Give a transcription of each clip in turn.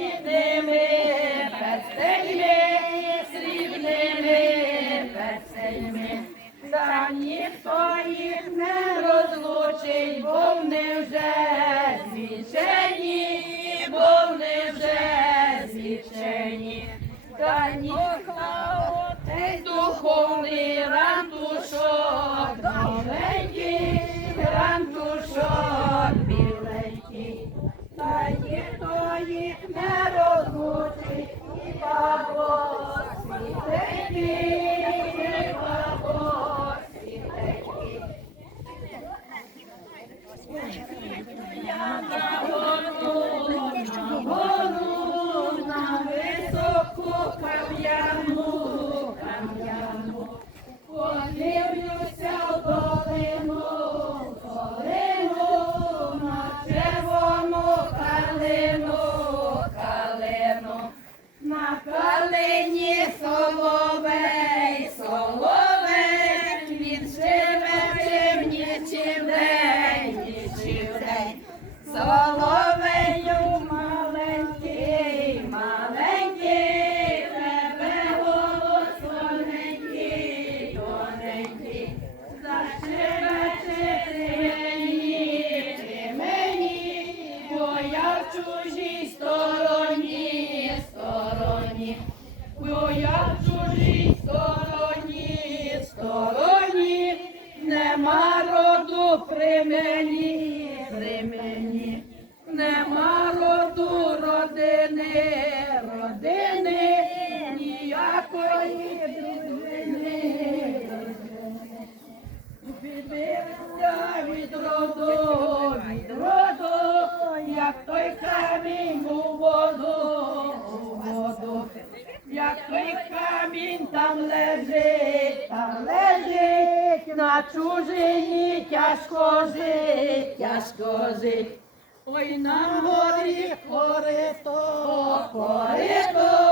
Amen. Там лежить, там лежить, на чужині тяжко жить, тяжко жить. Ой, нам горі корито, корито.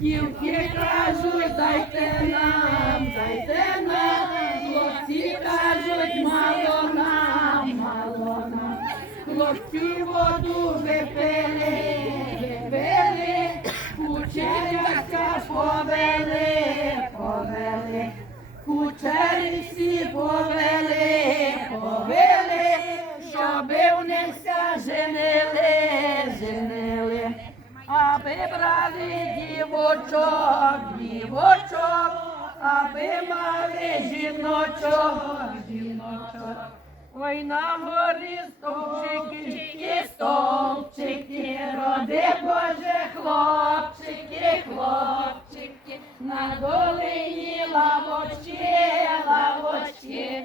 Дівки кажуть, дайте нам, дайте нам, хлопці кажуть, мало нам, мало нам, хлопці воду випили, випили, кучеряка повели, повели, кучері всі повели. Аби брали дівочок, дівочок, аби мали жіночок, жіночок. Ой, на горі стовпчики, стовпчики, роди Боже, хлопчики, хлопчики, на долині лавочки, лавочки,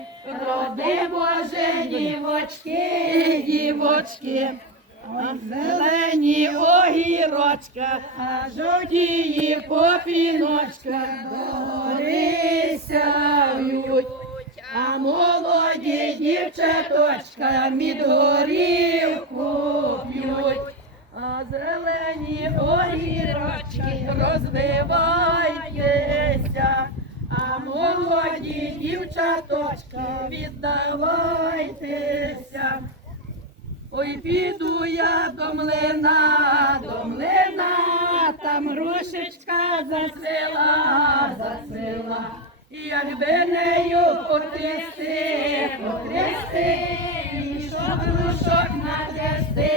роди Боже, дівочки, дівочки. Зелені огірочка, а жовтії попіночка, в'ють. А молоді дівчаточка мід горівку п'ють, а зелені огірочки розвивайтеся, а молоді дівчаточка віддавайтеся. Ой, піду я до млина, до млина, там грушечка засила, засила. І якби нею потрясти, потрясти, і щоб грушок натрясти,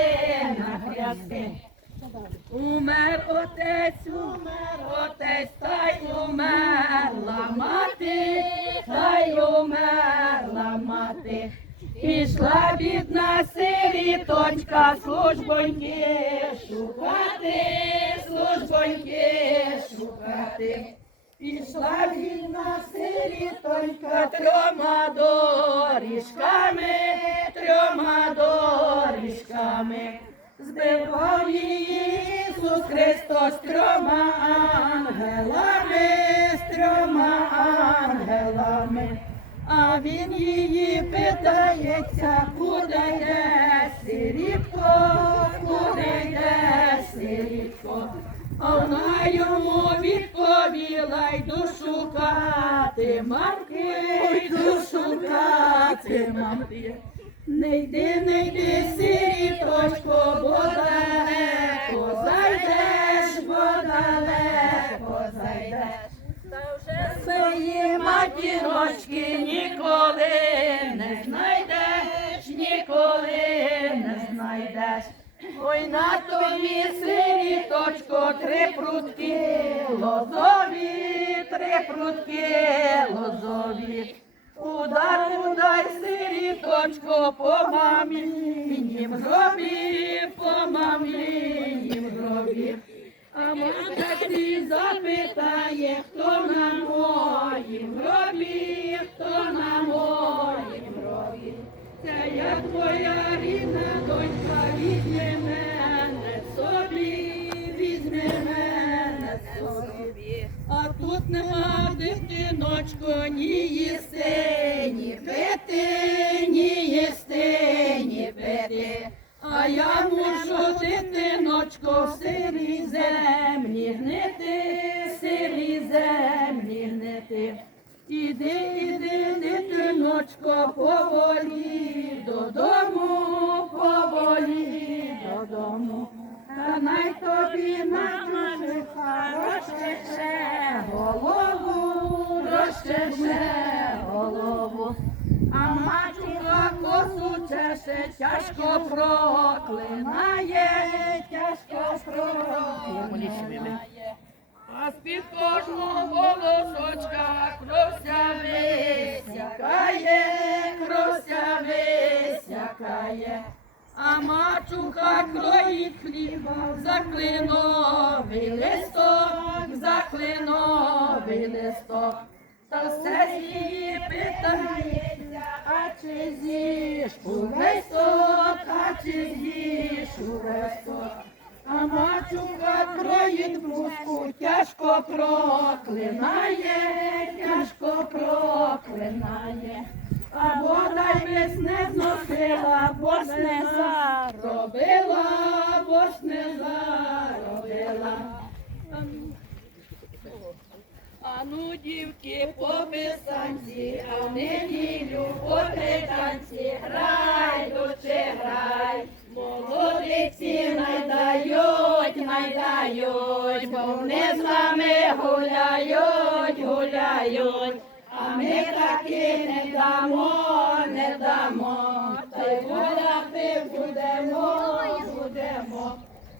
натрясти. Умер отець, умер отець, та й умерла мати, та й умерла мати. Пішла бідна сиріточка, службоньки шукати, службоньки шукати. Пішла бідна сирітонька трьома доріжками, трьома доріжками. Збивав її Ісус Христос трьома ангелами, з трьома ангелами. А він її питається, куди йде сирітко, куди йде сирітко. А вона йому відповіла, йду шукати мамки, йду шукати мамки. Не йди, не йди, сиріточко, бо матіночки ніколи не знайдеш, ніколи не знайдеш. Ой, на тобі сиріточко, три прутки лозові, три прутки лозові. Удар удай сиріточко по мамінім гробі, по мамінім гробі. А мати ті запитає, хто на моїм гробі, хто на моїм гробі. Це я твоя рідна донька, візьми мене собі, візьми мене собі. А тут нема дитиночко, ні їсти, дитиночко, поволі додому, поволі додому. Та най тобі намаже розчеше голову, розчеше голову. А мачуха косу чеше, тяжко проклинає, тяжко проклинає. А з-під кожного волосочка кровся висякає, кровся висякає. А мачуха кроїть хліба за клиновий листок, за клиновий листок. Та все її питається, а чи з'їш увесь сок, а чи з'їш увесь сок. А мачуха кроїть бруску, тяжко проклинає, тяжко проклинає. А вода й не зносила, бо ж не заробила, бо ж не заробила. А ну, дівки, по писанці, а в неділю по танці, грай, доче, грай. Молодиці найдають, найдають, бо вони з нами гуляють, гуляють. А ми таки не дамо, не дамо, та й гуляти будемо, будемо.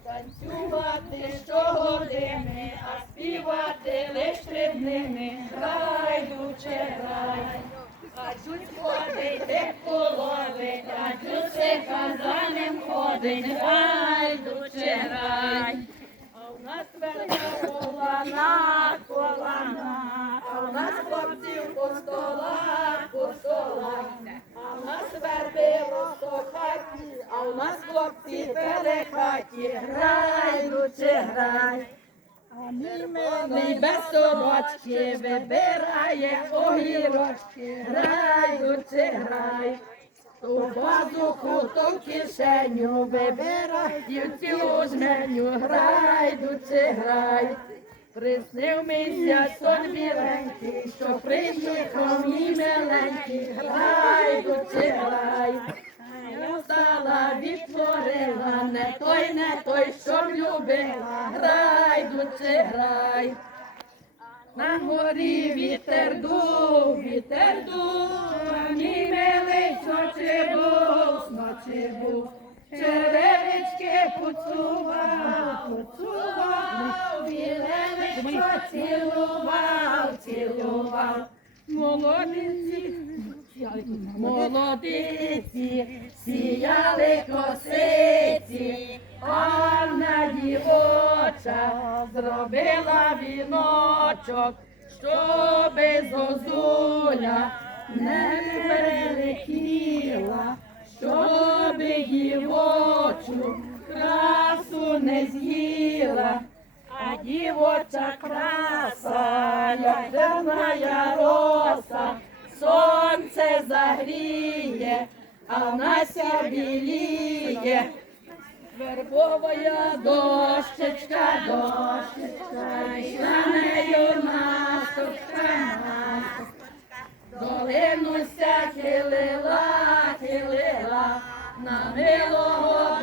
Танцювати щогодини, а співати лиш три днини. Грай, дуче, грай. А чуть ходить, половить, а чуси за ним ходить. Грай, дуче, грай. А у нас верна колана, колана, а у нас хлопців по столах, по столах, а у нас верби хаті, а у нас хлопці перехаті. Грай, лучше грай. А мій без собачки вибирає огірочки. Грай, лучше грай. У базуку, то в кишеню вибирай, цілу жменю, грай, дуче, грай. Приснив мися сон біленький, що приїхав мій миленький, грай, дуче, грай. Я встала, відтворила, не той, не той, що любила, грай, дуче, грай. На горі вітер дув, вітер дув, мій милий ночі був, ночі був. Черевички поцував, поцував, білевичко цілував, цілував. Молодиці, молодиці, сіяли косиці, Анна дівоча зробила віночок, щоби зозуля не перелетіла, щоби дівочу красу не з'їла. А дівоча краса, як темна роса, загріє, а Нася біліє. Вербовая дощечка, дощечка, і на нею насточка, насточка. Долинуся хилила, хилила, на милого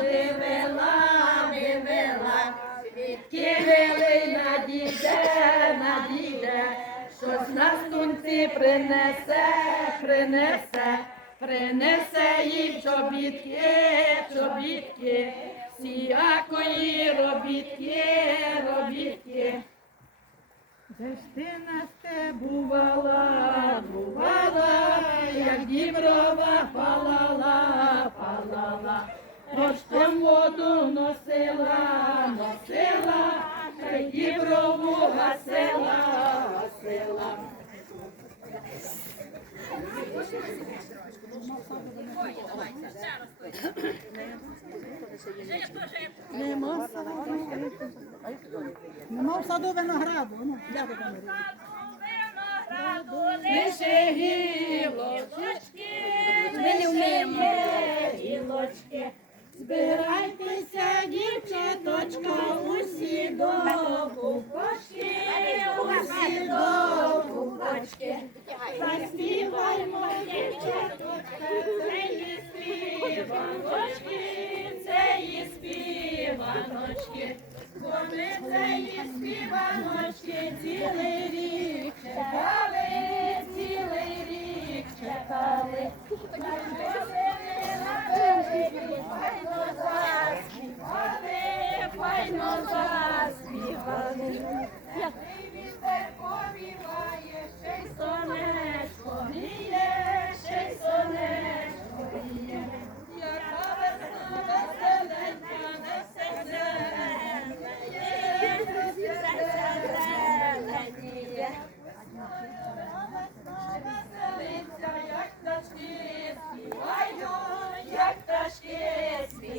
стунці принесе, принесе, принесе їй чобітки, чобітки, всіякої робітки, робітки. Де ж ти Насте бувала, бувала, як діброва палала, палала, Гоштом воду носила, носила, та діброву гасила, гасила. Нема. Нема в саду винограду. Ну, там? Лише гілочки, лише гілочки. Збирайтеся, дівчаточка, усі до купочки, усі до купочки. Заспіваймо, дівчаточка, це є співаночки, це є співаночки. Бо ми це є співаночки, цілий рік чекали,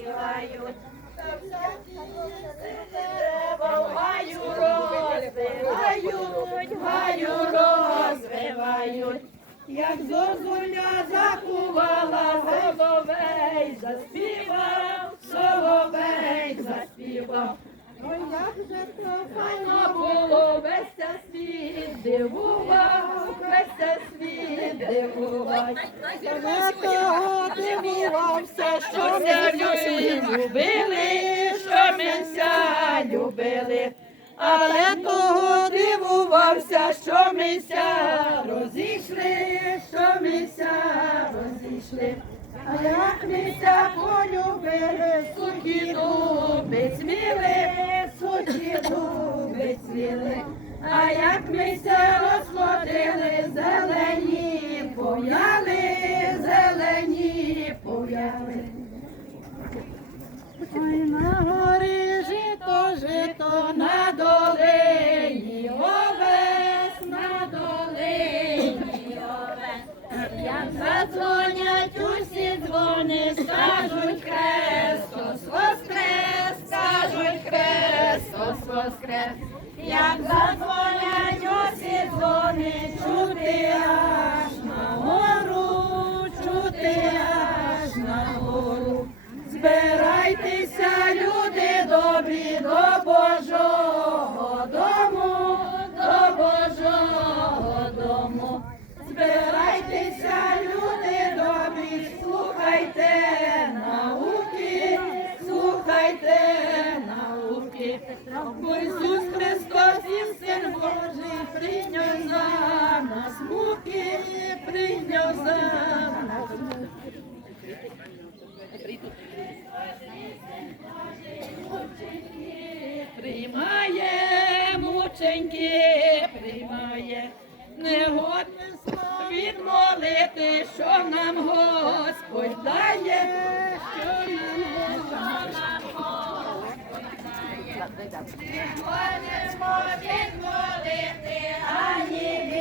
співають. Та всякі дерева гаю розвивають, гаю розвивають. Як зозуля закувала, соловей заспівав, соловей заспівав. Як же файно було, весь світ дивував, весь світ дивувай. Я того дивувався, що ми любили, що ми ся любили, але того дивувався, що ми ся розійшли, що ми ся розійшли. А як ми ся полюбили, сухі дуби цвіли, сухі дуби цвіли. А як ми ся розплодили, зелені пов'яли, зелені пов'яли. Ой, на горі жито, жито, На долині Христос воскрес. Як задзвонять Бо Ісус Христос і Син Божий прийняв за нас муки, прийняв за нас. Приймає мученьки, приймає, не відмолити, що нам Господь дає, дає. Не можемо відмолити, ані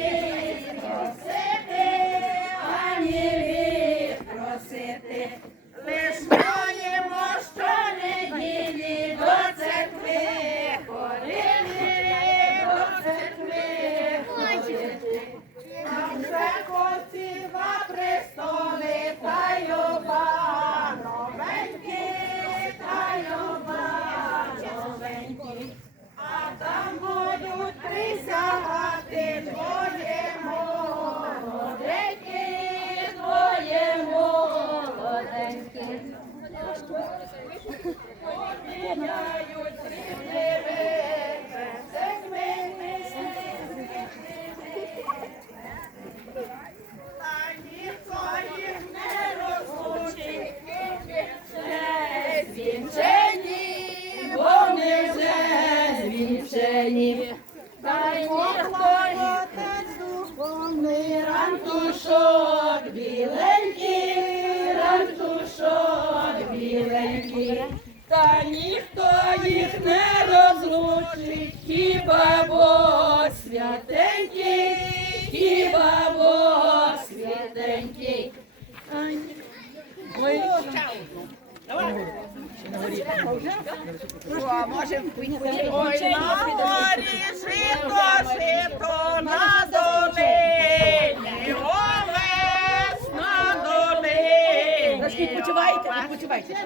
Yeah. Не розлучить, хіба Бог святенький, хіба Бог святенький. Ой, Ой, на горі жито, жито, на долині, овес на долині. Відпочивайте, відпочивайте.